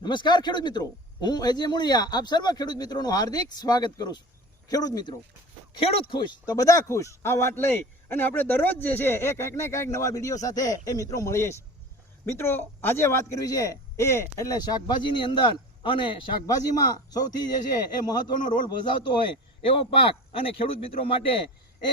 નમસ્કાર ખેડૂત મિત્રો. હું એજે મુળિયા, આપ સર્વ ખેડૂત મિત્રોનું હાર્દિક સ્વાગત કરું છું. ખેડૂત મિત્રો, ખેડૂત ખુશ તો બધા ખુશ, આ વાત લઈ અને આપણે દરરોજ જે છે એ કંઈક ને કંઈક નવા વીડિયો સાથે એ મિત્રો મળીએ છીએ. મિત્રો, આજે વાત કરવી છે એ એટલે શાકભાજીની અંદર અને શાકભાજીમાં સૌથી જે છે એ મહત્વનો રોલ ભજાવતો હોય એવો પાક અને ખેડૂત મિત્રો માટે એ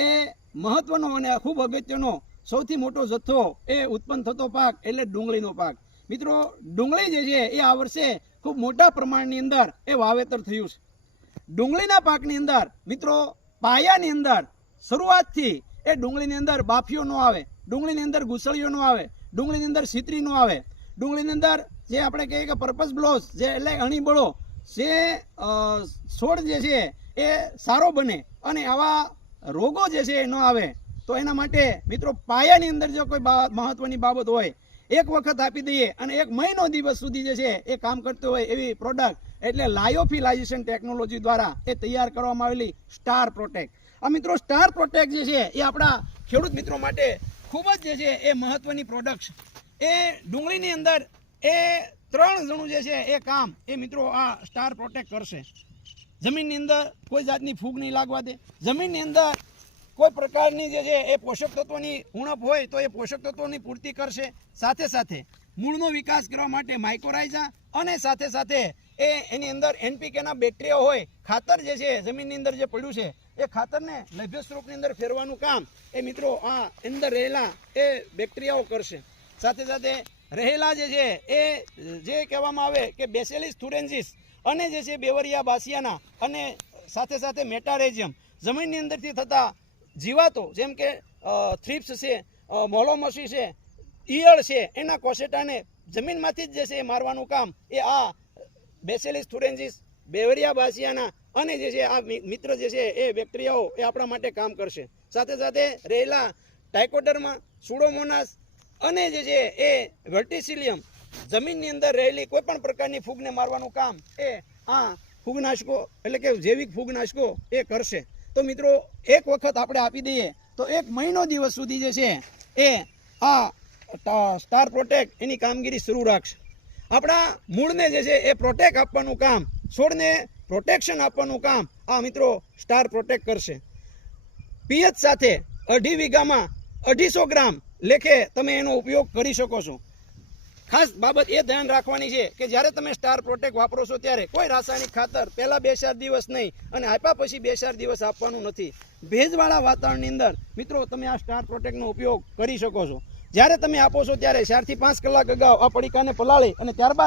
મહત્વનો અને ખૂબ અગત્યનો સૌથી મોટો જથ્થો એ ઉત્પન્ન થતો પાક એટલે ડુંગળીનો પાક. મિત્રો, ડુંગળી જે છે એ આ વર્ષે ખૂબ મોટા પ્રમાણની અંદર એ વાવેતર થયું છે. ડુંગળીના પાકની અંદર, મિત્રો, પાયાની અંદર શરૂઆતથી એ ડુંગળીની અંદર બાફીઓ ન આવે, ડુંગળીની અંદર ઘૂસળીઓ ન આવે, ડુંગળીની અંદર સીતરી ન આવે. ડુંગળીની અંદર જે આપણે કહીએ કે પર્પઝ બ્લોસ જે એટલે અણીબળો જે છોડ જે છે એ સારો બને અને આવા રોગો જે છે એ ન આવે, તો એના માટે મિત્રો પાયાની અંદર જો કોઈ મહત્વની બાબત હોય એક વખત આપી દઈએ અને એક મહિનો દિવસ સુધી જે છે એ કામ કરતો હોય એવી પ્રોડક્ટ એટલે લાયોફિલાઇઝેશન ટેકનોલોજી દ્વારા એ તૈયાર કરવામાં આવેલી સ્ટાર પ્રોટેક્ટ આ મિત્રો સ્ટાર પ્રોટેક્ટ જે છે એ આપણા ખેડૂત મિત્રો માટે ખૂબ જ જે છે એ મહત્વની પ્રોડક્ટ એ ડુંગળીની અંદર એ ત્રણ જણું જે છે એ કામ એ મિત્રો આ સ્ટાર પ્રોટેક્ટ કરશે. જમીનની અંદર કોઈ જાતની ફૂગ નહીં લાગવા દે. જમીનની અંદર કોઈ પ્રકારની જે છે એ પોષક તત્વોની ઉણપ હોય તો એ પોષક તત્વોની પૂર્તિ કરશે. સાથે સાથે મૂળનો વિકાસ કરવા માટે માઇક્રોરાઇઝા અને સાથે સાથે એ એની અંદર એનપીકેના બેક્ટેરિયા હોય, ખાતર જે છે જમીનની અંદર જે પડ્યું છે, એ ખાતરને લભ્ય સ્વરૂપની અંદર ફેરવાનું કામ એ મિત્રો આ અંદર રહેલા એ બેક્ટેરિયાઓ કરશે. સાથે સાથે રહેલા જે છે એ જે કહેવામાં આવે કે બેસેલિસ થુરેન્સિસ અને જે છે બેવરિયા બાસિયાના અને સાથે સાથે મેટારેજિયમ જમીનની અંદરથી થતા જીવાતો, જેમ કે થ્રીપ્સ છે મોલોમસી છે, ઈયળ છે, એના કોસેટાને જમીનમાંથી જ જે છે એ મારવાનું કામ, એ આ બેસેલિસ થુરેન્સિસ બેવરિયા બાસિયાના અને જે છે આ મિત્ર જે છે એ બેક્ટેરિયાઓ એ આપણા માટે કામ કરશે. સાથે સાથે રહેલા ટાઇકોડરમાં સુડોમોનાસ અને જે છે એ વર્ટિસિલિયમ, જમીનની અંદર રહેલી કોઈપણ પ્રકારની ફૂગને મારવાનું કામ એ આ ફૂગનાશકો એટલે કે જૈવિક ફૂગનાશકો એ કરશે. તો મિત્રો, એક વખત આપણે આપી દઈએ, તો એક મહિનો દિવસ સુધી જે છે, એ આ સ્ટાર પ્રોટેક્ટ એની કામગીરી શરૂ રાખશે. આપણા મૂળને જે છે, એ પ્રોટેક્ટ આપવાનું કામ, છોડને પ્રોટેક્શન આપવાનું કામ આ મિત્રો સ્ટાર પ્રોટેક્ટ કરશે. પિયત સાથે અઢી વીઘામાં અઢીસો ગ્રામ લેખે તમે એનો ઉપયોગ કરી શકો છો. ખાસ બાબત એ ધ્યાન રાખવાની છે કે જ્યારે તમે સ્ટાર પ્રોટેક્ટ વાપરો છો ત્યારે કોઈ રાસાયણિક ખાતર પહેલા બે ચાર દિવસ નહીં અને આપ્યા પછી બે ચાર દિવસ આપવાનું નથી. ભેજવાળા વાતાવરણની અંદર, મિત્રો, તમે આ સ્ટાર પ્રોટેક્ટનો ઉપયોગ કરી શકો છો. જ્યારે તમે આપો છો ત્યારે ચારથી પાંચ કલાક અગાઉ આ પડીકાને પલાળી અને ત્યારબાદ